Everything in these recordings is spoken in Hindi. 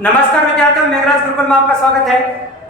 नमस्कार विद्यार्थियों, मेघराज गुरुकुल में आपका स्वागत है।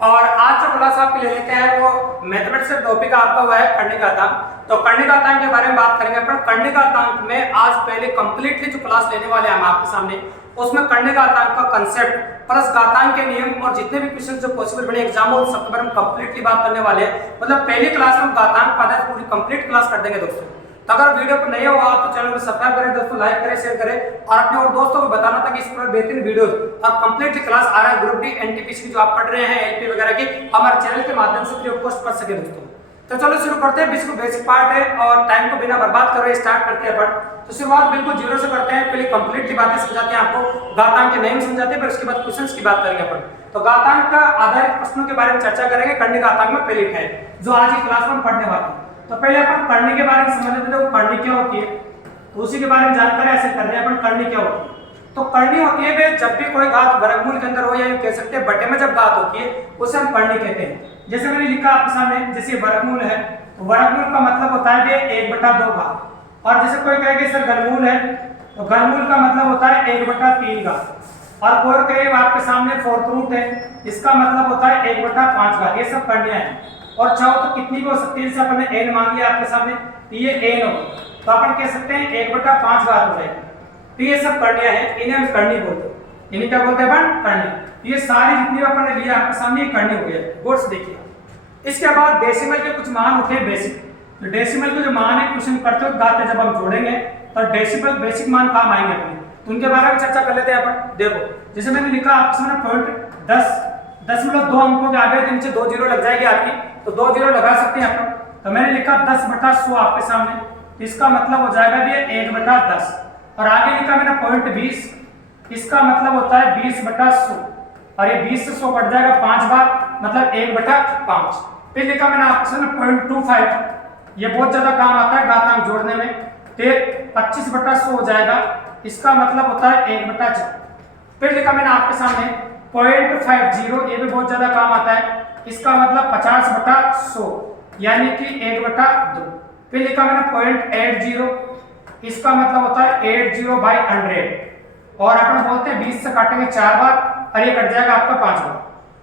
और आज जो क्लास आपके ले लेते हैं वो मैथमेटिक्स से टॉपिक आपका हुआ है कर्णिकातांक। तो कर्णिकातांक के बारे में बात करेंगे। पर कर्णिकातांक में आज पहले कंप्लीटली जो क्लास लेने वाले हैं हम आपके सामने, उसमें कर्णिकातांक का कंसेप्ट प्लस घातांक के नियम और जितने भी क्वेश्चन जो पॉसिबल बने एग्जाम हो सबके बारे में कंप्लीटली बात करने वाले हैं। मतलब पहली क्लास में घातांक पदार्थ पूरी कंप्लीट क्लास कर देंगे दोस्तों। तो अगर वीडियो को नए हो आप तो चैनल को सब्सक्राइब करें दोस्तों, लाइक करें, शेयर करें और अपने और दोस्तों को बताना था कि इस पर बेहतरीन वीडियोस और कंप्लीट क्लास आ रहा है ग्रुप डी एनटीपीसी की जो आप पढ़ रहे हैं एलपी वगैरह की, हमारे चैनल के माध्यम से फ्री ऑफ कॉस्ट पढ़ सके दोस्तों। तो चलो शुरू करते हैं। बेसिक पार्ट है और टाइम को बिना बर्बाद कर रहे स्टार्ट करते हैं पढ़। तो शुरुआत बिल्कुल जीरो से करते हैं। पहले कंप्लीटली बातें समझाते हैं आपको, घातांक के नियम समझाते हैं, फिर उसके बाद क्वेश्चंस की बात करेंगे अपन। तो घातांक का आधारित प्रश्नों के बारे में चर्चा करेंगे। कर्णिकातांक में पहले है जो आज की क्लास में पढ़ने वाले हैं। तो पहले अपन करनी के बारे में समझ लेते हैं। करनी क्या होती है तो उसी के बारे में जानकारी ऐसे कर रहे हैं अपन। करनी क्या होती है तो करनी होती है जब भी कोई घात वर्गमूल के अंदर हो या कह सकते हैं बटे में जब घात होती है उसे हम करनी कहते हैं। जैसे मैंने लिखा आपके सामने, जैसे वर्गमूल है तो वर्गमूल का मतलब होता है 1/2 घात। और जैसे कोई कहेगा सर घनमूल है तो घनमूल का मतलब होता है 1/3 घात। और कोई कहेगा आपके सामने फोर्थ रूट है, इसका मतलब होता है 1/5 घात। ये सब करनियां हैं और चाहो तो कितनी भी हो सकती है। जैसे अपन ने n मान लिया आपके सामने तो ये n हो तो अपन कह सकते हैं 1/5 घात हो जाएगी। तो ये सब करनियां हैं, इन्हें हम करनी बोलते हैं। इन्हें क्या बोलते हैं अपन? करनी। ये सारी जितनी भी अपन ने लिया आपके सामने ये करनी हो गई है। गौर से देखिए। इसके बाद डेसिमल के कुछ मान उठे बेसिक। तो डेसिमल के जो मान है क्वेश्चन करते वक्त घात जब हम जोड़ेंगे तो डेसिमल बेसिक मान काम आएंगे अपने, तो उनके बारे में चर्चा कर लेते हैं अपन। देखो जैसे मैंने लिखा आपके सामने पॉइंट 10.2 अंकों के आगे नीचे 2 जीरो लग जाएगी आपकी, तो 2 जीरो लगा सकते हैं अपन। तो मैंने लिखा 10/100 आपके सामने, इसका मतलब हो जाएगा भी 1/10। और आगे लिखा मैंने पॉइंट 20, इसका मतलब होता है 20/100 और ये 20 से 100 कट जाएगा 5 बार, मतलब 1/5। फिर लिखा मैंने आपके सामने पॉइंट 25, ये बहुत ज्यादा काम आता है घातांक जोड़ने में। तो 25/100 हो जाएगा, इसका मतलब होता है 1/4। फिर लिखा मैंने आपके सामने पॉइंट 50, ये भी बहुत ज्यादा काम आता है, इसका मतलब 50/100 यानी कि 1/2। फिर लिखा मैंने पॉइंट 80, इसका मतलब होता है 80/100। और अपन बोलते हैं 20 से काटेंगे 4 बार और ये कट जाएगा आपका 5 बार।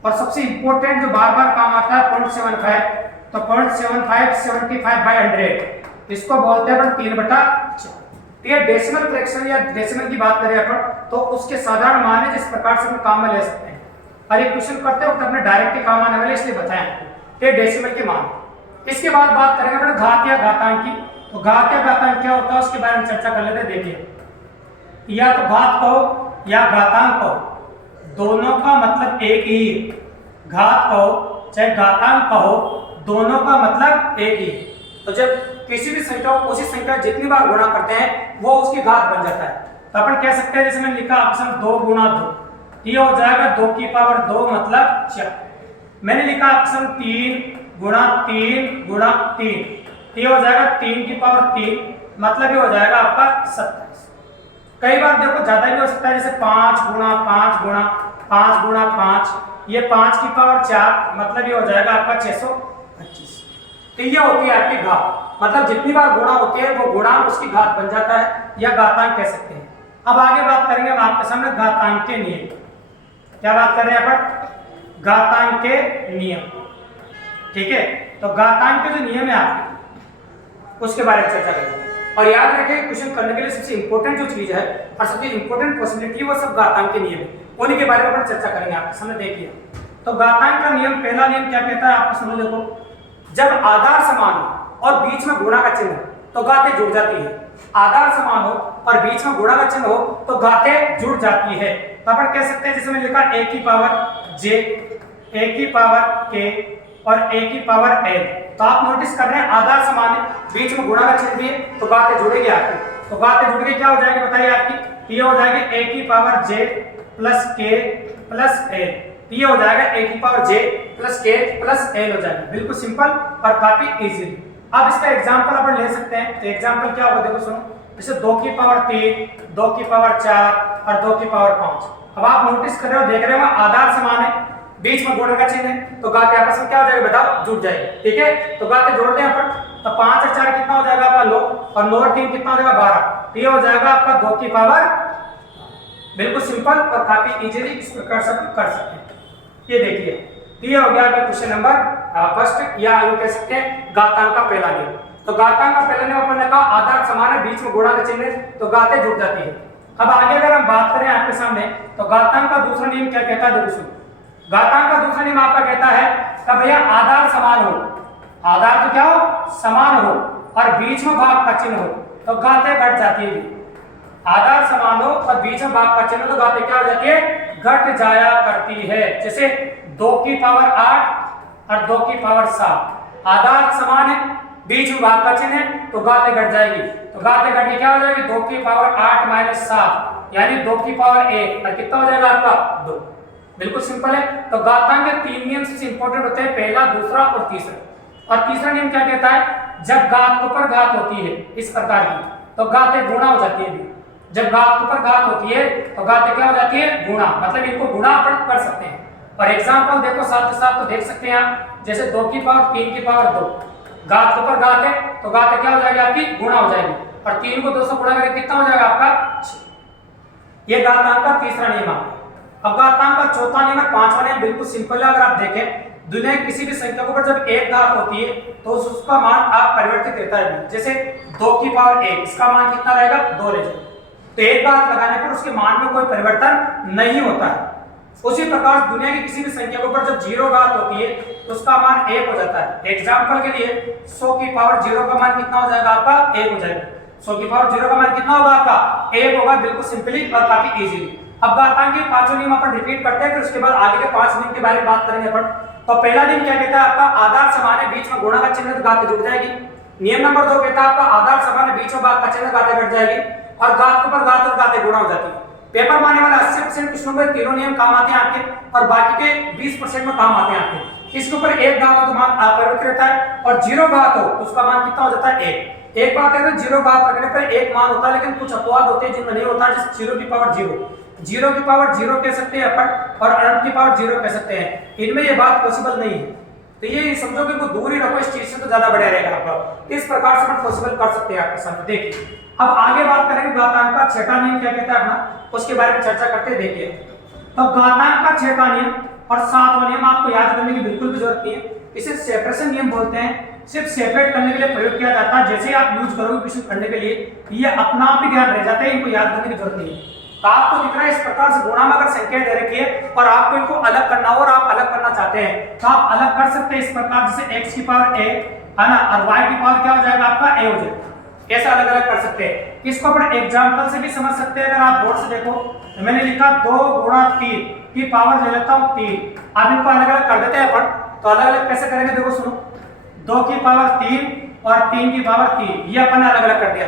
और सबसे इंपॉर्टेंट जो बार बार काम आता है 0.75, तो 0.75 75/100 इसको बोलते हैं अपन 3/4। ये डेसिमल फ्रैक्शन या डेसिमल की बात करें अपन तो उसके साधारण मान है जिस प्रकार से हम काम में ले सकते हैं। और ये क्वेश्चन करते वक्त अपने डायरेक्ट ही काम आने वाले इसलिए बताएं ये डेसिमल के मान। इसके बाद बात करेंगे अपन घात या घातांक की। तो घात या घातांक क्या होता है उसके बारे में चर्चा कर लेते हैं। देखिए या तो घात कहो या घातांक कहो, दोनों का मतलब एक ही है। घात कहो चाहे घातांक कहो, दोनों का मतलब एक ही है। तो जब किसी भी संख्या को उसी संख्या जितनी बार गुणा करते हैं वो उसकी घात बन जाता है। तो अपन कह सकते हैं जैसे मैंने लिखा आपके सामने 2 × 2, ये हो जाएगा 2 मतलब 4। मैंने लिखा आपके सामने 3 × 3, ये हो जाएगा 3 मतलब ये हो जाएगा आपका 27। कई बार देखो ज्यादा भी हो सकता है, जैसे 5 × 5 ये 5 मतलब ये हो जाएगा आपका 625। तो ये होती है आपकी घात, मतलब जितनी बार गुणा होती है वो गुणांक उसकी घात बन जाता है या घातांक कह सकते हैं। अब आगे बात करेंगे हम आपके सामने घातांक के नियम। क्या बात कर रहे हैं अपन? घातांक के नियम। ठीक है, तो घातांक के जो नियम है आपके उसके बारे में चर्चा करेंगे। और याद रखें क्वेश्चन करने के लिए सबसे इंपॉर्टेंट जो चीज है और सबसे इंपॉर्टेंट पॉसिबिलिटी वो सब घातांक के नियम है, उन्हीं के बारे में अपन चर्चा करेंगे आपके सामने। देखिए तो घातांक का नियम, पहला नियम क्या कहता है आपको समझ देखो, जब आधार समान हो और बीच में गुणा का चिन्ह तो घातें जुड़ जाती है। आधार समान हो और बीच में गुणा का चिन्ह हो तो घातें जुड़ जाती है। तो अपन कह सकते हैं जैसे मैंने लिखा a की पावर j, a की पावर k और a की पावर l। तो आप नोटिस कर रहे हैं आधार समान है, बीच में गुणा का चिन्ह भी है तो घातें जुड़ेगी आपकी। तो घातें जुड़ के क्या हो जाएगी बताइए आपकी? ये हो जाएगी a की power j plus k plus l। ये हो जाएगा a की power j plus k plus l हो जाएगा। बिल्कुल सिंपल और काफी इजी। अब इसका एग्जांपल अपन ले सकते हैं। तो एग्जांपल क्या होगा देखो सुनो, जैसे 2 की पावर 3, 2 की पावर 4 और 2 की पावर 5। अब आप नोटिस कर रहे हो, देख रहे हो आधार समान है, बीच में गुणा का चिन्ह है तो घातें आपस में क्या हो जाएगी बताओ? जुड़ जाएगी। ठीक है, तो घातें जोड़ते हैं अपन। तो 5 और 4 कितना हो जाएगा आपका 9 और 9 और 3 कितना हो जाएगा 12। तो ये हो जाएगा आपका 2 की पावर बिल्कुल सिंपल और काफी इजीली इस प्रकार से कर सकते हैं। ये देखिए, ये हो गया आपका क्वेश्चन नंबर फर्स्ट, या आगे कह सकते हैं घातांक का पहला नियम। तो घातांक का पहला नियम अपन ने कहा आधार समान है, बीच में गुणा का चिन्ह है, तो घातें जुड़ जाती है। अब आगे अगर हम बात करें आपके सामने, तो घातांक का दूसरा नियम क्या कहता है, देखो सुनो। घातांक का दूसरा नियम आपका कहता है कि भैया आधार समान हो, आधार तो क्या हो, समान हो, और बीच में भाग का चिन्ह हो, तो घातें घट जाती है। आधार समान हो और बीच में भाग का चिन्ह, तो घातें क्या हो जाती है, घट जाया करती है। जैसे 2 की पावर 8 और 2 की पावर 7, आधार समान है, बीच में भाग का चिन्ह है, तो घातें घट जाएगी। तो घातें घट के क्या हो जाएगी, 2 की पावर 8 माइनस 7 यानी 2 की पावर 1, और कितना हो जाएगा आपका 2। बिल्कुल सिंपल है। तो घातांक के 3 नियम सबसे इंपॉर्टेंट होते हैं, पहला, दूसरा और तीसरा। और तीसरा नियम क्या कहता है, जब घात के ऊपर घात होती है इस प्रकार की, तो घातें गुणा हो जाती है। जब घात के ऊपर घात होती है तो घातें क्या हो जाती है, गुणा, मतलब इनको गुणा अपन कर सकते हैं। और एग्जांपल देखो साथ के साथ तो देख सकते हैं आप, जैसे 2 की पावर 3 की पावर 2, घात के ऊपर घात है तो घात क्या हो जाएगी आपकी, गुणा हो जाएगी, और 3 को 2 से गुणा करके कितना हो जाएगा आपका 6। ये घातांक का तीसरा नियम है। अब घातांक का चौथा नियम है, पांचवा नियम बिल्कुल सिंपल है। अगर आप देखें दुनिया की किसी भी संख्या के ऊपर जब एक घात होती है तो उसका मान आप परिवर्तित रहता है। जैसे 2 की पावर 1, इसका मान कितना रहेगा, 2 रहेगा, तो एक घात लगाने पर उसके मान में कोई परिवर्तन नहीं होता है। उसी प्रकार दुनिया की किसी भी संख्या के ऊपर जब 0 घात होती है तो उसका मान 1 हो जाता है। एग्जांपल के लिए 100 की पावर 0 का मान कितना हो जाएगा आपका, 1 हो जाएगा। 100 की पावर 0 का मान कितना होगा आपका, 1 होगा, बिल्कुल सिंपली और काफी इजीली। अब घातांक के पांचों नियम अपन रिपीट करते हैं, फिर उसके बाद आगे के 5 नियम के बारे में बात करेंगे अपन। तो पहला नियम क्या कहता है आपका, आधार समान है, बीच में गुणा का चिन्ह, तो घातें जुड़ जाएगी। नियम नंबर 2 कहता है आपका आधार समान है, बीच में भाग का चिन्ह, घातें घट जाएगी, और घात के ऊपर घात और घातें गुणा हो जाती है। पेपर में आने वाले 80% क्वेश्चनों में तीनों नियम काम आते हैं आपके, और बाकी के 20% में काम आते हैं आपके। इसके ऊपर एक घात हो तो मान अपरिवर्तित रहता है, और 0 घात हो तो उसका मान कितना हो जाता है, 1। एक बात है, 0 घात रखने पर एक मान होता है, लेकिन कुछ अपवाद होते हैं जिनमें नहीं होता, जैसे 0 की पावर 0, 0 की पावर 0 कह सकते हैं अपन, और अनंत की पावर 0 कह सकते हैं। इनमें ये बात पॉसिबल नहीं है, तो ये समझो कि दूर ही रखो इस चीज से, तो ज्यादा बढ़िया रहेगा आपका। इस प्रकार से हम पॉसिबल कर सकते हैं आपके सामने। देखिए अब आगे बात करेंगे घातांक का छठा नियम क्या कहता है अपना, उसके बारे में चर्चा करते हैं। देखिए तो घातांक का छठा नियम और सातवां नियम आपको याद करने की बिल्कुल भी जरूरत नहीं है, इसे सेपरेशन नियम बोलते हैं। सिर्फ सेपरेट करने के लिए प्रयोग किया जाता है, जैसे आप यूज करोगे क्वेश्चन करने के लिए ये अपना आप ही ध्यान रह जाता है, इनको याद करने की जरूरत नहीं है। तो आपको दिख रहा है इस प्रकार से गुणा में अगर संख्या दे रखी है और आपको इनको अलग करना हो और आप अलग करना चाहते हैं तो आप अलग कर सकते हैं इस प्रकार, जैसे x की पावर a है ना, और y की पावर क्या हो जाएगा आपका a हो जाएगा। कैसे अलग अलग कर सकते हैं, इसको अपन एग्जांपल से भी समझ सकते हैं। अगर आप बोर्ड से देखो तो मैंने लिखा 2 गुणा 3 की पावर ले लेता हूं 3। अब इनको अलग अलग कर देते हैं अपन, तो अलग अलग कैसे करेंगे, देखो सुनो, 2 की पावर 3 और 3 की पावर 3, ये अपन अलग अलग कर दिया,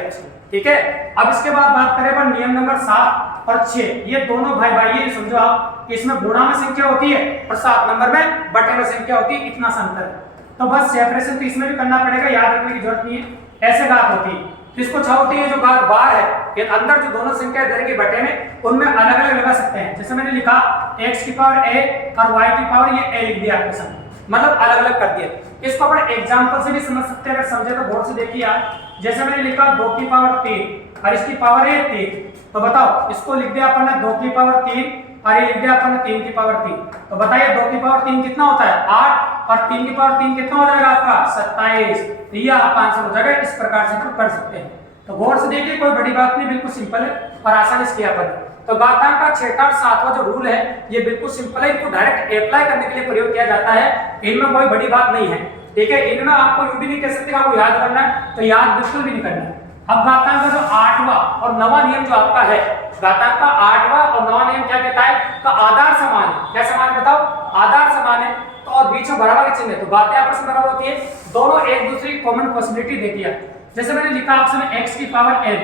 ठीक है। अब इसके बाद बात करें अपन नियम नंबर 7 और 6, ये दोनों भाई भाई, ये समझो आप कि इसमें गुणा में संख्या होती है और 7 नंबर में बटे में संख्या होती है, इतना सा अंतर है। तो बस सेपरेशन तो इसमें भी करना पड़ेगा, याद रखने की जरूरत नहीं है। ऐसे घात होती है, इसको छावती है जो घात बाहर है, ये अंदर जो दोनों संख्या दे रखी बटे में, उनमें अलग अलग लगा सकते हैं। जैसे मैंने लिखा x की पावर a और y की पावर ये a लिख दिया आपके सामने, मतलब अलग अलग कर दिया। इसको अपन एग्जांपल से भी समझ सकते हैं, अगर समझे तो बोर्ड से देखिए आप। जैसे मैंने लिखा 2 की पावर 3 और इसकी पावर है 3, तो बताओ इसको लिख दिया अपन ने 2 की पावर 3 और ये लिख दिया अपन ने 3 की पावर 3। तो बताइए 2 की पावर 3 कितना होता है, 8, और 3 की पावर 3 कितना हो जाएगा आपका 27। तो ये आपका आंसर हो जाएगा। इस प्रकार से हम कर सकते हैं। तो गौर से देखिए, कोई बड़ी बात नहीं, बिल्कुल सिंपल है और आसानी से किया अपन। तो घातांक का छठा और सातवां जो रूल है ये बिल्कुल सिंपल है, इनको डायरेक्ट अप्लाई करने के लिए प्रयोग किया जाता है, इनमें कोई बड़ी बात नहीं है, ठीक है। इनमें आपको यूं भी नहीं कह सकते आपको याद करना है, तो याद बिल्कुल भी नहीं करना है। अब घातांक का जो 8वां और 9वां नियम जो आपका है, घातांक का 8वां और 9वां नियम क्या कहता है, तो आधार समान है। क्या समान है बताओ, आधार समान है, तो और बीच में बराबर के चिन्ह है, तो घातें आपस में बराबर होती है, दोनों एक दूसरे की कॉमन पॉसिबिलिटी देती है। जैसे मैंने लिखा आपसे में x की पावर n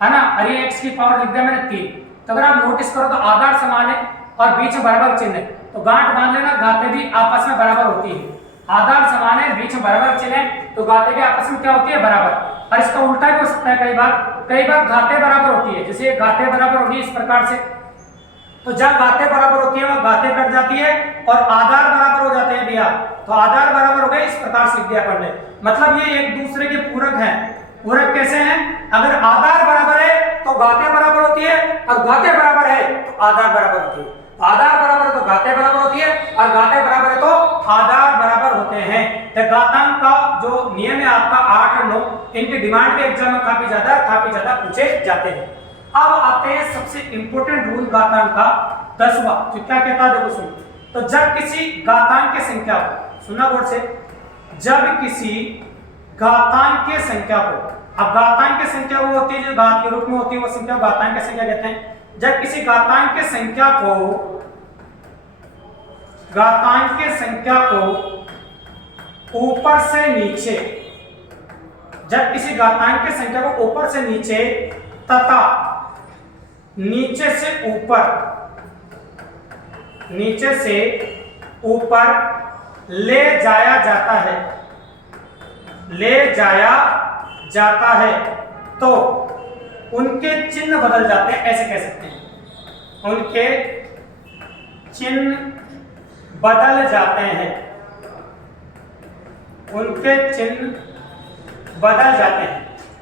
है ना, और ये x की पावर लिख दिया मैंने 3। तो अगर आप नोटिस करो तो आधार समान है और बीच में बराबर चिन्ह है, तो गांठ बांध लेना, घातें भी आपस में बराबर होती है। आधार समान है, बीच में बराबर चिन्ह है, तो घातें भी आपस में क्या होती है, बराबर। और इसका उल्टा भी हो सकता है, कई बार घातें बराबर होती है, जैसे घातें बराबर होगी इस प्रकार से, तो जब घातें बराबर होती है वह घातें कट जाती है और आधार बराबर हो जाते हैं भैया। तो आधार बराबर हो गए, इस प्रकार से लिख दिया पढ़ने, मतलब ये एक दूसरे के पूरक हैं। पूरक कैसे हैं, अगर आधार बराबर है तो घातें बराबर होती है, और घातें बराबर है तो आधार बराबर होती है। आधार बराबर है तो घातें बराबर होती है, और घातें बराबर है तो आधार बराबर होते हैं। तो घातांक का जो नियम है आपका 8 और 9, इनकी डिमांड भी एग्जाम में काफी ज्यादा पूछे जाते हैं। अब आते हैं सबसे इंपॉर्टेंट रूल घातांक का 10वां, जो क्या कहता है, देखो सुनो। तो जब किसी घातांक की संख्या को, सुनना गौर से, जब किसी घातांक की संख्या को, अब घातांक की संख्या वो होती है जो घात के रूप में होती है, वो संख्या घातांक की संख्या कहते हैं। जब किसी घातांक की संख्या को ऊपर से नीचे, जब किसी घातांक की संख्या को ऊपर से नीचे तथा नीचे से ऊपर ले जाया जाता है तो उनके चिन्ह बदल जाते हैं, ऐसे कह सकते हैं, उनके चिन्ह बदल जाते हैं,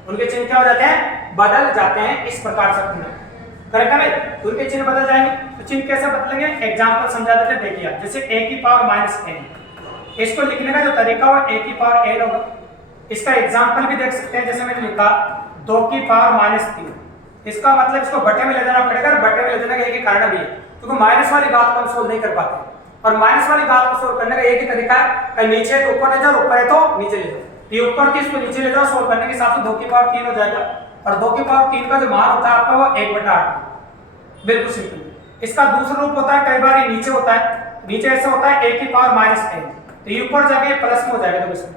उनके चिन्ह क्या हो जाते हैं, बदल जाते हैं। इस प्रकार से करेक्ट है भाई, उनके चिन्ह बदल जाएंगे। तो चिन्ह कैसे बदलेंगे, एग्जांपल समझा देते हैं, देखिए। जैसे a की पावर -n, इसको लिखने का जो तरीका हो a की पावर n होगा। इसका एग्जांपल भी देख सकते हैं, जैसे मैंने लिखा 2 की पावर -3, इसका मतलब इसको बटे में ले जाना पड़ेगा, और बटे में ले जाने का एक ही कारण भी है, क्योंकि माइनस वाली घात को हम सोल्व नहीं कर पाते, और माइनस वाली घात को सोल्व करने का एक ही तरीका है, कहीं नीचे है तो ऊपर ले जाओ, ऊपर है तो नीचे ले जाओ। ये ऊपर की इसको नीचे ले जाओ, सोल्व करने के हिसाब से 2 की पावर 3 हो जाएगा, और 2 की पावर 3 का जो मान होता है आपका वो 1/8, बिल्कुल सिंपल। इसका दूसरा रूप होता है, कई बार ये नीचे होता है, नीचे ऐसा होता है a की पावर -n, तो ये ऊपर जाके प्लस में हो जाएगा, तो इसमें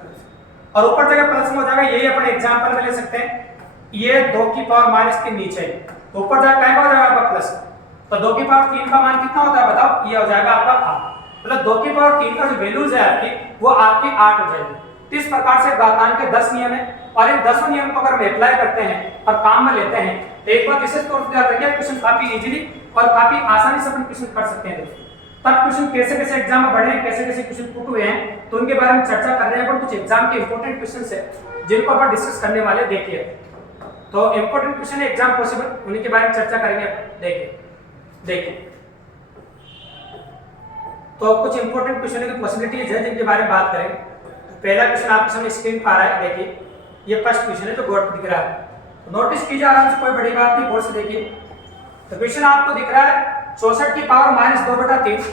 और ऊपर जगह प्लस में हो जाएगा। यही अपने एग्जांपल में ले सकते हैं, ये 2 की पावर -3 नीचे है, तो ऊपर जाकर क्या हो जाएगा आपका प्लस, तो 2 की पावर 3 का मान कितना होता है बताओ, ये हो जाएगा आपका 8, मतलब 2 की पावर 3 का जो वैल्यूज है आपकी वो आपकी 8 हो जाएगी। तो इस प्रकार से घातांक के 10 नियम है, और इन 10 नियम को अगर हम अप्लाई करते हैं और काम में लेते हैं तो एक बार विशेष तौर पर याद रखिए, क्वेश्चन काफी इजीली और काफी आसानी से अपन क्वेश्चन कर सकते हैं दोस्तों। तब क्वेश्चन कैसे एग्जाम में बढ़े हैं, कैसे क्वेश्चन पुट हुए हैं, तो उनके बारे में चर्चा कर रहे हैं, पर कुछ एग्जाम के इंपॉर्टेंट क्वेश्चन है जिनको अपन डिस्कस करने वाले। देखिए, तो इंपॉर्टेंट क्वेश्चन है एग्जाम पॉसिबल, उन्हीं के बारे में चर्चा करेंगे। देखिए तो कुछ इंपॉर्टेंट क्वेश्चन की पॉसिबिलिटीज है जिनके बारे में बात करेंगे। तो पहला क्वेश्चन आपके सामने स्क्रीन पर आ रहा है, देखिए ये फर्स्ट क्वेश्चन है जो बोर्ड पर दिख रहा है, तो नोटिस कीजिए आराम से, कोई बड़ी बात नहीं, गौर से देखिए। तो क्वेश्चन आपको दिख रहा है 64 की पावर -2/3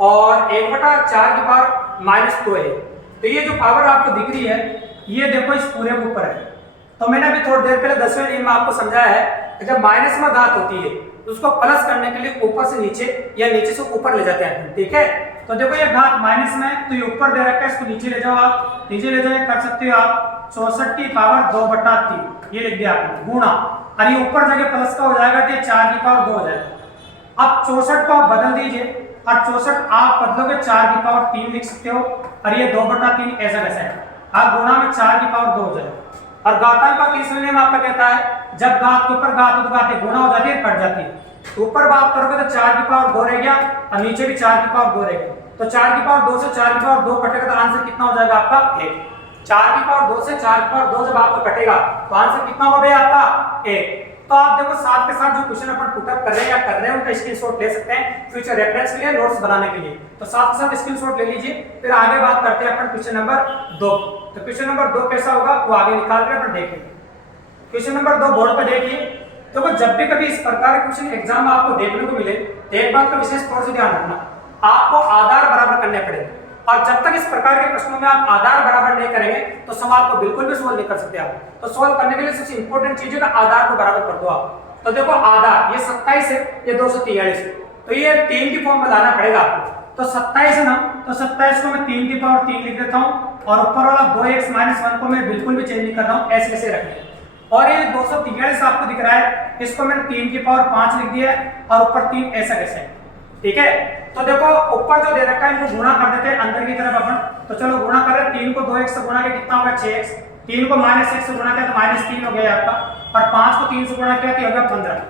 और 1/4 की पावर -2 है। तो ये जो पावर आपको दिख रही है ये देखो इस पूरे के ऊपर है। तो मैंने अभी थोड़ी देर पहले 10वें नियम में आपको समझाया है कि जब माइनस में घात होती है तो उसको प्लस करने के लिए ऊपर से नीचे या नीचे से ऊपर ले जाते हैं, ठीक है। तो देखो ये घात माइनस में है तो ये ऊपर दे रखा है, इसको नीचे ले जाओ, आप नीचे ले जाओ, कर सकते हो आप 64 की पावर 2/3, ये लिख दिया आपने गुणा, और ये ऊपर जगह प्लस का हो जाएगा तो 4 की पावर 2 हो जाएगा। अब 64 को आप बदल दीजिए, और 64 आप बदलोगे 4 की पावर 3 लिख सकते हो, और ये 2/3 ऐसा कैसा है, आप गुणा में 4 की पावर 2 हो जाएगा। और घातांक का तीसरा नियम आपका कहता है जब घात के ऊपर घात हो तो घातें गुणा हो जाती है, कट जाती है। तो ऊपर बात करोगे तो 4 की पावर 2 रह गया, और नीचे भी 4 की पावर 2 रह गया। तो 4 की पावर 2 से 4 की पावर 2 कटेगा तो आंसर कितना हो जाएगा आपका 1। 4 की पावर 2 से 4 की पावर 2 जब आपका कटेगा तो आंसर कितना होगा भैया आपका 1। तो आप देखो साथ के साथ जो क्वेश्चन अपन पुटअप कर रहे हैं या कर रहे हैं उनका स्क्रीनशॉट ले सकते हैं फ्यूचर रेफरेंस के लिए, नोट्स बनाने के लिए। तो साथ के साथ स्क्रीनशॉट ले लीजिए, फिर आगे बात करते हैं अपन क्वेश्चन नंबर 2। तो क्वेश्चन नंबर 2 कैसा होगा वो आगे निकाल कर अपन देखेंगे। क्वेश्चन नंबर 2 बोर्ड पर देखिए। तो जब भी कभी इस प्रकार के क्वेश्चन एग्जाम में आपको देखने को मिले तो एक बात का विशेष तौर से ध्यान रखना, आपको आधार बराबर करने पड़ेंगे, और जब तक इस प्रकार के प्रश्नों में आप आधार बराबर नहीं करेंगे तो सवाल को बिल्कुल भी सोल्व नहीं कर सकते आप। तो सोल्व करने के लिए सबसे इंपॉर्टेंट चीज है कि आधार को बराबर कर दो आप। तो देखो आधार ये 27 है, ये 243 है, तो ये 3 की फॉर्म में लाना पड़ेगा आपको। तो 27 है ना, तो 27 को मैं 3 की पावर 3 लिख देता हूँ, और ऊपर वाला 2x - 1 को मैं बिल्कुल भी चेंज नहीं कर रहा हूँ, ऐसे कैसे रखना है। और ये 243 आपको दिख रहा है, इसको मैंने 3 की पावर 5 लिख दिया है, और ऊपर 3 ऐसा कैसे है, ठीक है। तो देखो ऊपर जो दे रखा है इनको गुणा कर देते हैं अंदर की तरफ अपन। तो चलो गुणा करें, 3 को 2x से गुणा किया कितना होगा 6x, 3 को -1 से गुणा किया तो -3 हो गया आपका, और 5 को 3 से गुणा किया तो हो गया 15।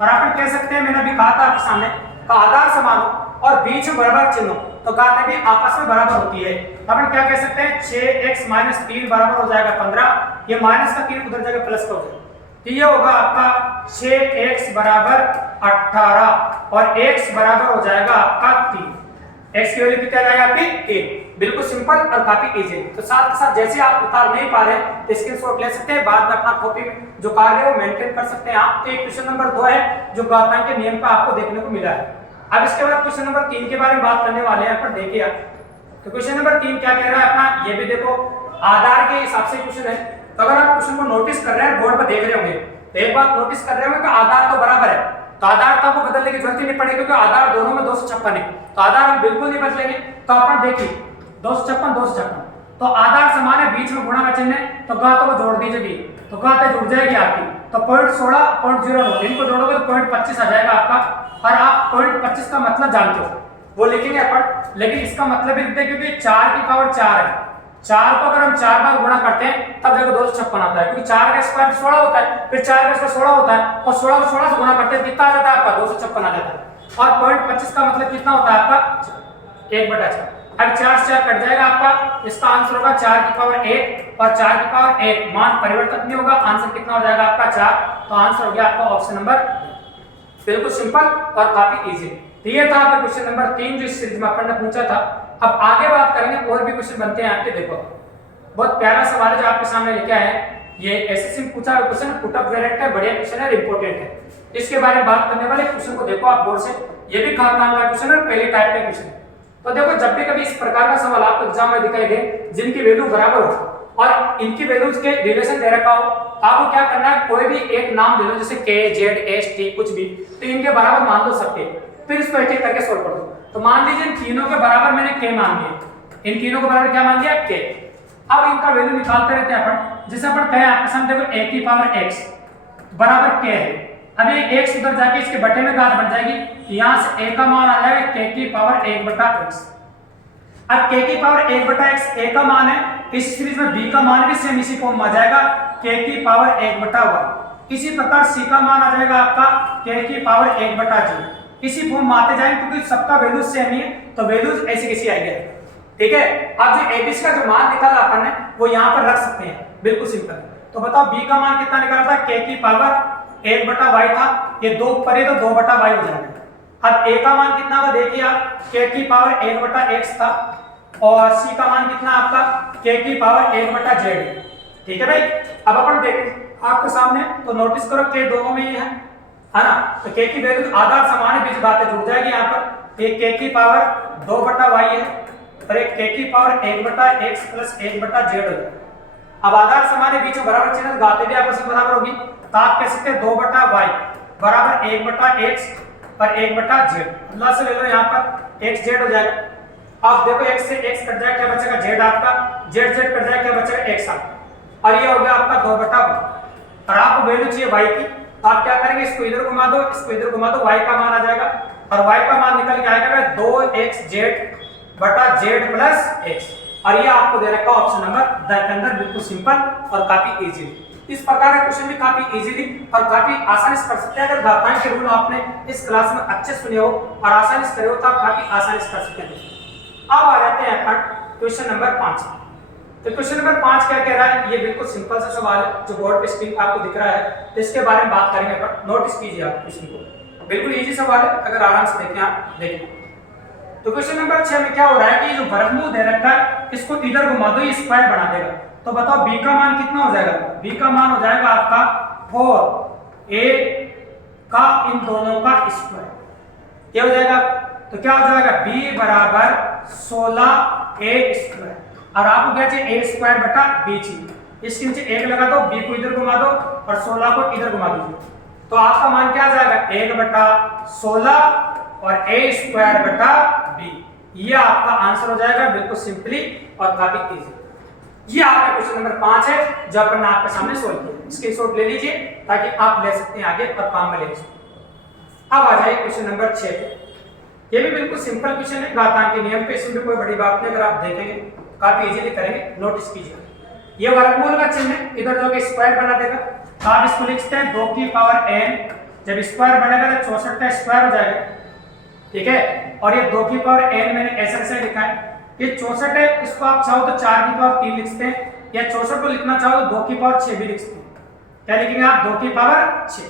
और अपन कह सकते हैं, मैंने अभी कहा था आपके सामने का आधार समान हो और बीच में बराबर चिन्ह हो तो घातें भी आपस में बराबर होती है। अपन क्या कह सकते हैं 6x - 3 बराबर हो जाएगा 15, ये माइनस का 3 उधर जाएगा प्लस का हो जाएगा, तो ये होगा आपका 6x बराबर 18 और x बराबर हो जाएगा आपका 3। x की वैल्यू कितनी आ जाएगी आपकी 3। बिल्कुल सिंपल और काफी इजी। तो साथ के साथ जैसे आप उतार नहीं पा रहे हैं तो स्क्रीनशॉट ले सकते हैं, बाद में अपना कॉपी में जो कार्य है वो मेंटेन कर सकते हैं आप। तो ये क्वेश्चन नंबर 2 है जो घातांक के नियम का आपको देखने को मिला है। अब इसके बाद क्वेश्चन नंबर 3 के बारे में बात करने वाले हैं। पर देखिए आप, तो क्वेश्चन नंबर 3 क्या कह रहा है अपना, ये भी देखो आधार के हिसाब से क्वेश्चन है। तो अगर आप क्वेश्चन को नोटिस कर रहे हैं, बोर्ड पर देख रहे होंगे, तो एक बात नोटिस कर रहे होंगे कि आधार तो बराबर है, तो आधार तो आपको बदलने की जरूरत ही नहीं पड़ेगी क्योंकि आधार दोनों में 256 है। तो आधार हम बिल्कुल नहीं बदलेंगे। तो अपन देखिए 256 256, तो आधार समान है, बीच में गुणा का चिन्ह है, तो घातों को जोड़ दीजिए, तो घातें जुड़ जाएगी आपकी। तो 0.16 0.09 इनको जोड़ोगे तो 0.25 आ जाएगा आपका। और आप 0.25 का मतलब जानते हो, वो लिखेंगे अपन, लेकिन इसका मतलब भी लिखते हैं क्योंकि 4 की पावर 4 है। 4 को अगर हम 4 बार गुणा करते हैं तब जाकर 256 आता है, क्योंकि 4 का स्क्वायर 16 होता है, फिर 4 का स्क्वायर 16 होता है, और 16 को 16 से गुणा करते हैं कितना आ जाता है आपका 256 आ जाता है। और 0.25 का मतलब कितना होता है आपका 1/4। अब 4 से 4 कट जाएगा आपका, इसका आंसर होगा 4 की पावर 1 और 4 की पावर 1, मान परिवर्तित नहीं होगा, आंसर कितना हो जाएगा आपका 4। तो आंसर हो गया आपका ऑप्शन नंबर, बिल्कुल सिंपल और काफी इजी। तो ये था आपका क्वेश्चन नंबर 3 जो इस सीरीज में अपन ने पूछा था। अब आगे बात करेंगे, और भी क्वेश्चन बनते हैं आपके। देखो बहुत प्यारा सवाल है जो आपके सामने लेके आए हैं, ये एसएससी में पूछा हुआ क्वेश्चन, पुट अप वेरिएंट है, बढ़िया क्वेश्चन है, इंपॉर्टेंट है। इसके बारे में बात करने वाले क्वेश्चन को देखो आप बोर्ड से, ये भी घातांक का क्वेश्चन है, पहले टाइप का क्वेश्चन है। तो देखो जब भी कभी इस प्रकार का सवाल आपको एग्जाम में दिखाई दे जिनकी वैल्यू बराबर हो और इनकी वैल्यूज के रिलेशन दे रखा हो, आपको क्या करना है, कोई भी एक नाम ले लो, जैसे के जेड एस टी कुछ भी, तो इनके बराबर मान लो सबके, फिर इसको एक एक करके सोल्व कर दो। तो मान लीजिए इन तीनों के बराबर मैंने के मान दिया, इन तीनों के बराबर क्या मान दिया के। अब इनका वैल्यू निकालते रहते हैं अपन, जैसे अपन कहे आपके सामने देखो a की पावर x बराबर k है। अब ये x उधर जाके इसके बटे में घात बन जाएगी, यहां से a का मान आ जाएगा k की पावर 1/x। अब k की पावर 1/x a का मान है, इस सीरीज में b का मान भी सेम इसी फॉर्म में आ जाएगा k की पावर 1/y। इसी प्रकार c का मान आ जाएगा आपका k की पावर 1/g। इसी फॉर्म में आते जाएंगे क्योंकि सबका वैल्यूज सेम ही है, तो वैल्यूज ऐसी कैसी आएगी, ठीक है। अब जो एबीसी का जो मान निकाला अपन ने वो यहाँ पर रख सकते हैं, बिल्कुल सिंपल। तो बताओ b का मान कितना निकाला था, k की पावर 1/y था, ये 2 ऊपर है तो 2/y हो जाएगा। अब a का मान कितना था देखिए आप, k की पावर 1/x था, और c का मान कितना आपका k की पावर 1/z, ठीक है भाई। अब अपन देखें आपके सामने, तो नोटिस करो k दोनों में ही है ना, तो k की वैल्यू आधार समान है, बीच बातें जुड़ जाएगी यहाँ पर। एक k की पावर 2/y है और एक k की पावर 1/x प्लस 1/z हो जाएगा। अब आधार समान है, बीच में बराबर चिन्ह, घातें भी आपस में बराबर होगी, तो आप कह सकते हैं 2/y बराबर 1/x और 1/z। अल्लाह से ले लो यहाँ पर xz हो जाएगा। अब देखो x से x कट जाएगा, क्या बचेगा z आपका, z कट जाएगा, क्या बचेगा x आपका, और ये हो गया आपका 2/y। और आपको वैल्यू चाहिए y की, तो आप क्या करेंगे, इसको इधर घुमा दो, इसको इधर घुमा दो, y का मान आ जाएगा, और y का मान निकल के आएगा 2xz/z प्लस x। और ये आपको दे रखा ऑप्शन नंबर द के अंदर, बिल्कुल सिंपल और काफी इजी। इस प्रकार का क्वेश्चन भी काफी इजीली और काफी आसानी से कर सकते हैं। अगर घातांक के रूल आपने इस क्लास में अच्छे सुने हो और आसानी से करे हो तो आप काफी आसानी से कर सकते हैं। अब आ जाते हैं अपन क्वेश्चन नंबर 5। तो क्वेश्चन नंबर 5 क्या कह रहा है, ये बिल्कुल सिंपल सा सवाल है जो बोर्ड पे स्क्रीन पे आपको दिख रहा है, तो इसके बारे में बात करेंगे अपन। नोटिस कीजिए आप क्वेश्चन को, बिल्कुल इजी सवाल है, अगर आराम से देखें आप देखें। तो क्वेश्चन नंबर 6 में क्या हो रहा है कि जो वर्गमूल दे रखा है इसको इधर घुमा दो, ये स्क्वायर बना देगा। तो बताओ b का मान कितना हो जाएगा, b का मान हो जाएगा आपका 4a का इन दोनों का स्क्वायर, क्या हो जाएगा, तो क्या हो जाएगा b बराबर 16a स्क्वायर। और आपको क्या चाहिए, a स्क्वायर बटा b चाहिए, इसके नीचे 1 लगा दो, b को इधर घुमा दो और 16 को इधर घुमा दीजिए, तो आपका मान क्या आ जाएगा 1/16 और a स्क्वायर बटा b। ये आपका आंसर हो जाएगा, बिल्कुल सिंपली और काफी इजी। ये आपका क्वेश्चन नंबर 5 है जो अपन ने आपके सामने सोल्व किया। स्क्रीनशॉट ले लीजिए ताकि आप ले सकते हैं आगे और काम में ले सकते। अब आ जाइए क्वेश्चन नंबर 6 पे। ये भी बिल्कुल सिंपल क्वेश्चन है, घातांक के नियम पे, इसमें भी कोई बड़ी बात नहीं, अगर आप देखेंगे काफी इजीली करेंगे। नोटिस कीजिए ये वर्गमूल का चिन्ह है, इधर जो स्क्वायर बना देगा, आप इसको लिखते हैं 2 की पावर n, जब स्क्वायर बनेगा तो 64 का स्क्वायर हो जाएगा, ठीक है। और ये 2 की पावर n मैंने ऐसे लिखा है, ये 64 है, इसको आप चाहो तो 4 की पावर 3 लिख सकते हैं, या 64 को लिखना चाहो तो 2 की पावर 6 भी लिख सकते हैं। क्या लिखेंगे आप, 2 की पावर 6।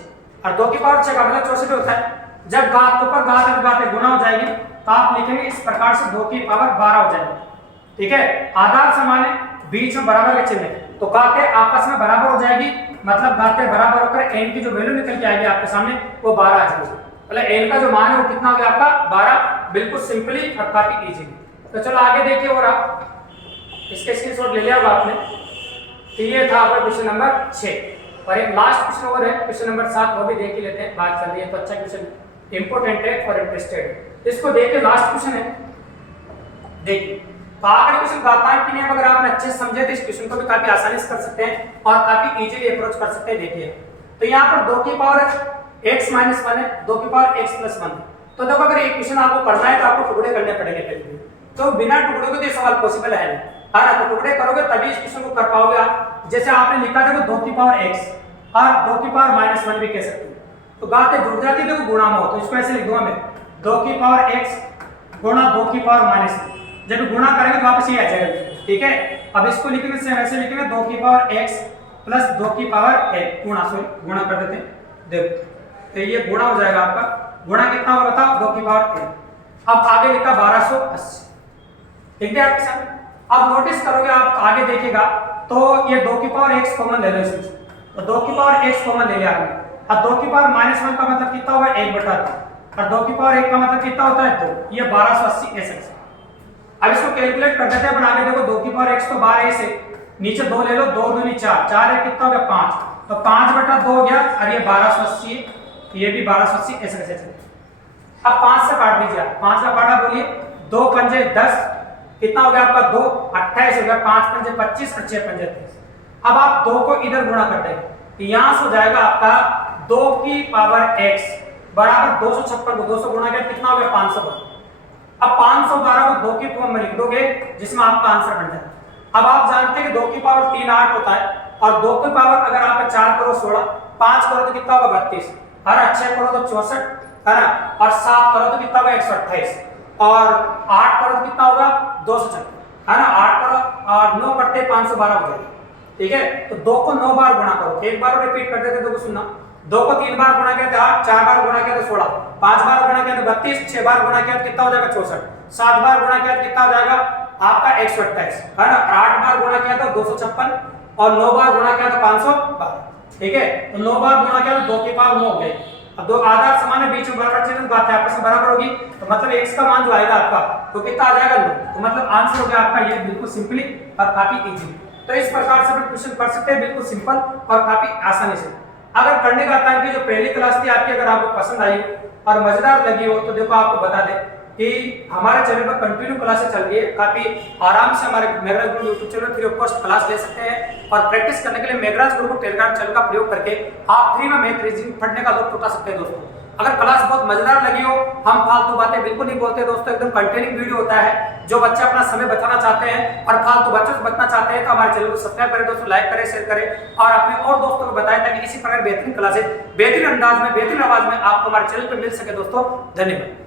और 2 की पावर 6 का मतलब 64 होता है। जब घात के ऊपर घात और घात गुणा हो जाएगी तो आप लिखेंगे इस प्रकार से 2 की पावर 12 हो जाएगी। ठीक है, आधार समान है, बीच में बराबर का चिन्ह है, तो घातें आपस में बराबर हो जाएगी, मतलब घातें बराबर होकर n की जो वैल्यू निकल के आएगी आपके सामने वो 12 आ जाएगी। मतलब n का जो मान है वो कितना हो गया आपका 12, बिल्कुल सिंपली और काफी इजीली। तो चलो आगे देखिए, और आप इसके स्क्रीनशॉट ले लिया होगा आपने। तो ये था आपका क्वेश्चन नंबर 6 और एक लास्ट क्वेश्चन और है क्वेश्चन नंबर 7, वो भी देख ही लेते हैं, बात चल रही है तो अच्छा क्वेश्चन इंपोर्टेंट है और इंटरेस्टेड। इसको देखिए, लास्ट क्वेश्चन है, देखिए तो आखिरी क्वेश्चन घातांक की नियम अगर आपने अच्छे से समझे तो इस क्वेश्चन को भी काफी आसानी से कर सकते हैं और काफी इजीली अप्रोच कर सकते हैं। देखिए तो यहाँ पर 2 की पावर x माइनस 1 है, 2 की पावर x प्लस 1 है। तो देखो अगर एक क्वेश्चन आपको करना है तो आपको टुकड़े करने पड़ेंगे पहले, तो बिना टुकड़ों के तो ये सवाल पॉसिबल है नहीं, है ना। तो टुकड़े करोगे तभी इस क्वेश्चन को कर पाओगे आप। जैसे आपने लिखा था 2 की पावर x और 2 की पावर माइनस 1 भी कह सकते हो, तो बातें जुड़ जाती है, देखो गुणा में हो, तो इसको ऐसे लिख दूंगा मैं 2 की पावर x गुणा 2 की पावर माइनस 1, जब गुणा करेंगे तो वापस ये आ जाएगा। ठीक है, अब इसको लिखेंगे सेम ऐसे लिखेंगे 2 की पावर x प्लस 2 की पावर एक गुणा, सॉरी गुणा कर देते हैं, देखो तो ये गुणा हो जाएगा आपका, गुणा कितना होगा बताओ 2 की पावर 1। अब आगे लिखा 1280, ठीक है आपके सामने। अब नोटिस करोगे आप आगे देखिएगा तो ये 2 की पावर x कॉमन ले लो इसमें, तो 2 की पावर x कॉमन ले लिया आपने। अब 2 की पावर माइनस 1 का मतलब कितना होगा 1/2 और 2 की पावर 1 का मतलब कितना होता है 2, ये 1280 ऐसे। अब इसको कैलकुलेट कर देते हैं, बना के देखो 2 की पावर x तो 12 से नीचे 2 ले लो, 2 दूनी 4, 4 है कितना हो गया 5, तो 5/2 हो गया और ये 1280, ये भी 1280 ऐसे ऐसे। अब 5 से काट दीजिए, 5 का काटा बोलिए, 2 पंजे 10, कितना हो गया आपका 2 28 हो गया, 5 पंजे 25 और 6 पंजे 23। अब आप 2 को इधर गुणा कर देंगे तो यहां से हो जाएगा आपका 2 की पावर x बराबर 256 को 200 गुणा किया कितना हो गया 512। अब 512 को 2 की फॉर्म में लिख दोगे जिसमें आपका आंसर बन जाए। अब आप जानते हैं कि 2 की पावर 3 8 होता है और 2 की पावर अगर आप 4 करो 16, 5 करो तो कितना होगा 32, है ना, 6 करो तो 64, है ना, और 7 करो तो कितना होगा 128 और 8 करो तो कितना होगा 256, है ना, 8 करो और 9 करते 512 हो जाएगा। ठीक है, तो 2 को 9 बार गुणा करो, एक बार रिपीट कर देते, 2 को सुनना, 2 को 3 बार गुणा किया तो 8, 4 बार गुणा किया तो 16, 5 बार गुणा किया तो 32, 6 बार गुणा किया तो कितना हो जाएगा 64, 7 बार गुणा किया तो कितना हो जाएगा आपका 128, है ना, 8 बार गुणा किया तो 256 और 9 बार गुणा किया तो 512। ठीक है, तो 9 बार गुणा किया तो 2 की पावर 9 हो गई। अब दो आधार समान है, बीच में बराबर चिन्ह, बात है आपस में बराबर होगी, तो मतलब x का मान जो आएगा आपका तो कितना आ जाएगा 9, तो मतलब आंसर हो गया आपका ये बिल्कुल सिंपली और काफी इजी। तो इस प्रकार से आप क्वेश्चन कर सकते हैं बिल्कुल सिंपल और काफी आसानी से। अगर करने का आता है कि जो पहली क्लास थी आपकी अगर आपको पसंद आई और मजेदार लगी हो तो देखो आपको बता दें कि हमारे चैनल पर कंटिन्यू क्लासेस चल रही है, काफी आराम से हमारे मेघराज गुरु YouTube channel free of cost class ले सकते हैं और प्रैक्टिस करने के लिए मेघराज गुरु टेलीग्राम चैनल का प्रयोग करके आप फ्री में मैथ रीजनिंग पढ़ने का लुत्फ उठा सकते हैं। दोस्तों अगर क्लास बहुत मजेदार लगी हो, हम फालतू बातें बिल्कुल नहीं बोलते दोस्तों, एकदम कंटेनिंग वीडियो होता है, जो बच्चे अपना समय बचाना चाहते हैं और फालतू बच्चों से बचना चाहते हैं तो हमारे चैनल को सब्सक्राइब करें दोस्तों, लाइक करें, शेयर करें और अपने और दोस्तों को बताएं ताकि इसी प्रकार बेहतरीन क्लासेस बेहतरीन अंदाज में बेहतरीन आवाज में आपको हमारे चैनल पर मिल सके। दोस्तों धन्यवाद।